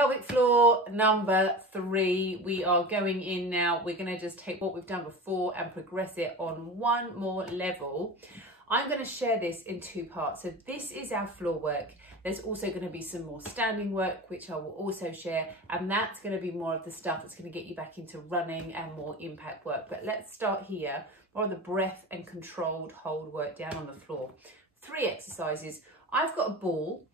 Pelvic floor number 3. We are going in now. We're going to just take what we've done before and progress it on one more level. I'm going to share this in 2 parts. So this is our floor work. There's also going to be some more standing work, which I will also share. And that's going to be more of the stuff that's going to get you back into running and more impact work. But let's start here, more of the breath and controlled hold work down on the floor. 3 exercises. I've got a ball.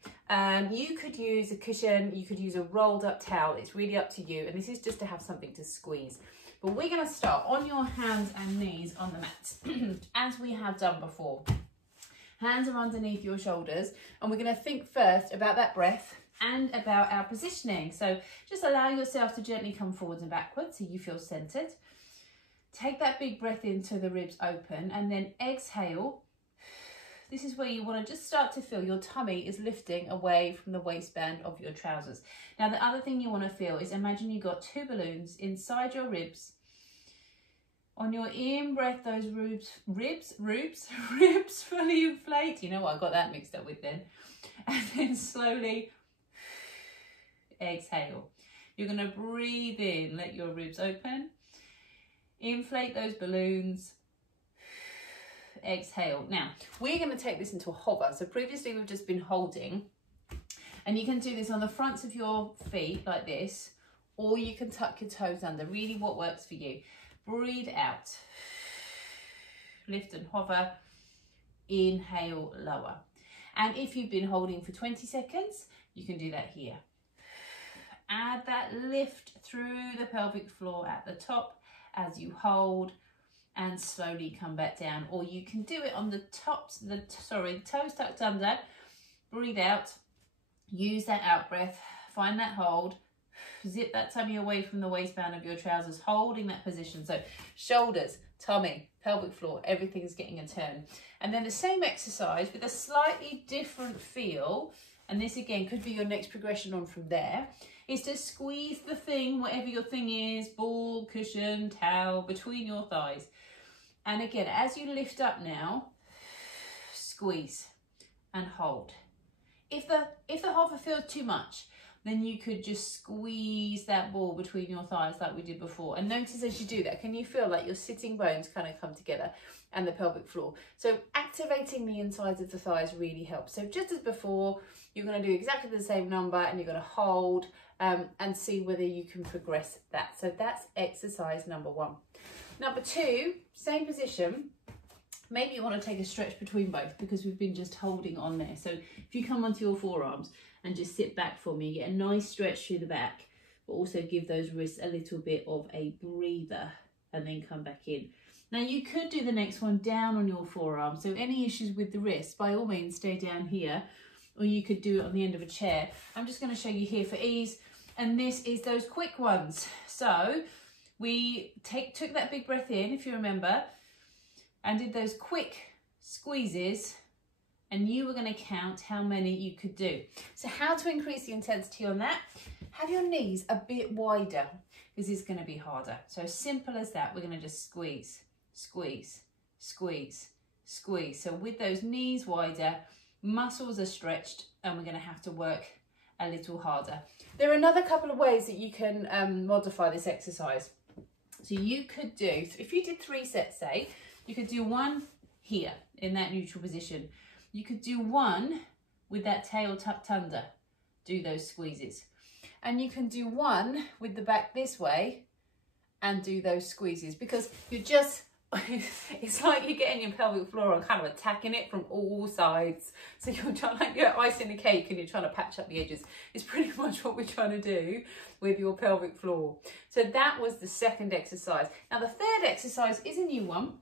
You could use a cushion, you could use a rolled up towel. It's really up to you. And this is just to have something to squeeze. But we're going to start on your hands and knees on the mat, as we have done before. Hands are underneath your shoulders, and we're going to think first about that breath and about our positioning. So just allow yourself to gently come forwards and backwards so you feel centered. Take that big breath into the ribs open, and then exhale. This is where you want to just start to feel your tummy is lifting away from the waistband of your trousers. Now, the other thing you want to feel is imagine you've got 2 balloons inside your ribs. On your in-breath, those ribs fully inflate. You know what, I got that mixed up with then. And then slowly exhale. You're going to breathe in, let your ribs open. Inflate those balloons. Exhale. Now, we're going to take this into a hover. So previously we've just been holding. And you can do this on the fronts of your feet like this, or you can tuck your toes under, really what works for you. Breathe out, lift and hover, inhale, lower. And if you've been holding for 20 seconds, you can do that here. Add that lift through the pelvic floor at the top as you hold, and slowly come back down. Or you can do it on the toes tucked under. Breathe out. Use that out breath, find that hold, zip that tummy away from the waistband of your trousers, holding that position. So shoulders, tummy, pelvic floor, everything's getting a turn. And then the same exercise with a slightly different feel, and this again could be your next progression on from there, is to squeeze the thing, whatever your thing is, ball, cushion, towel, between your thighs. And again, as you lift up now, squeeze and hold. If the hover feels too much, then you could just squeeze that ball between your thighs like we did before. And notice as you do that, can you feel like your sitting bones kind of come together and the pelvic floor? So activating the insides of the thighs really helps. So just as before, you're going to do exactly the same number, and you're going to hold and see whether you can progress that. So that's exercise number 1. Number 2, same position. Maybe you want to take a stretch between both because we've been just holding on there. So if you come onto your forearms and just sit back for me, get a nice stretch through the back, but also give those wrists a little bit of a breather and then come back in. Now you could do the next one down on your forearm. So any issues with the wrists, by all means stay down here, or you could do it on the end of a chair. I'm just going to show you here for ease. And this is those quick ones. So we took that big breath in, if you remember, and did those quick squeezes, and you were going to count how many you could do. So how to increase the intensity on that? Have your knees a bit wider, because it's going to be harder. So as simple as that, we're going to just squeeze, squeeze, squeeze, squeeze. So with those knees wider, muscles are stretched, and we're going to have to work a little harder. There are another couple of ways that you can modify this exercise. So you could do, if you did 3 sets, say, you could do 1 here in that neutral position. You could do 1 with that tail tucked under, do those squeezes. And you can do 1 with the back this way and do those squeezes, because you're just, it's like you're getting your pelvic floor and kind of attacking it from all sides. So you're trying, like you're icing a cake and you're trying to patch up the edges. It's pretty much what we're trying to do with your pelvic floor. So that was the second exercise. Now the third exercise is a new one.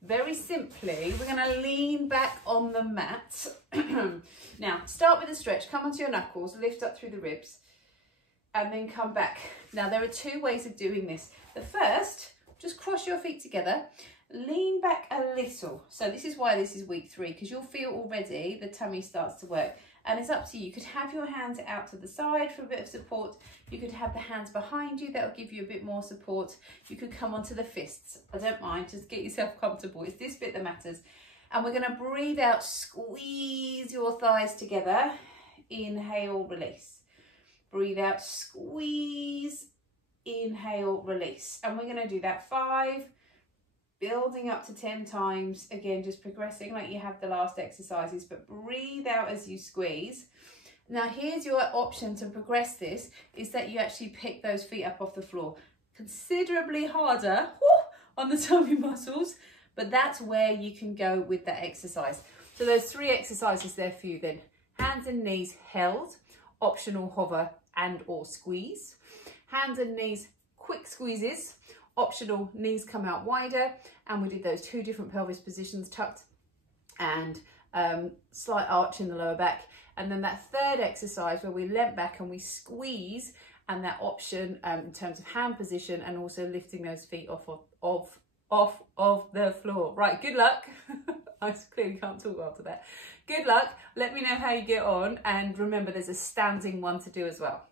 Very simply, we're going to lean back on the mat. Now start with a stretch, come onto your knuckles, lift up through the ribs, and then come back. Now there are 2 ways of doing this. The first, just cross your feet together, lean back a little. So this is why this is week 3, because you'll feel already the tummy starts to work. And it's up to you. You could have your hands out to the side for a bit of support. You could have the hands behind you. That'll give you a bit more support. You could come onto the fists. I don't mind. Just get yourself comfortable. It's this bit that matters. And we're going to breathe out. Squeeze your thighs together. Inhale, release. breathe out, squeeze, inhale, release. And we're going to do that 5, building up to 10 times. Again, just progressing like you have the last exercises, but breathe out as you squeeze. Now here's your option to progress this, is that you actually pick those feet up off the floor. Considerably harder on the tummy muscles, but that's where you can go with that exercise. So there's 3 exercises there for you then. Hands and knees held, optional hover and or squeeze. Hands and knees, quick squeezes, optional knees come out wider. And we did those 2 different pelvis positions, tucked and slight arch in the lower back. And then that 3rd exercise where we leant back and we squeeze, and that option in terms of hand position and also lifting those feet off of the floor. Right, good luck. I clearly can't talk after that. Good luck. Let me know how you get on. And remember, there's a standing one to do as well.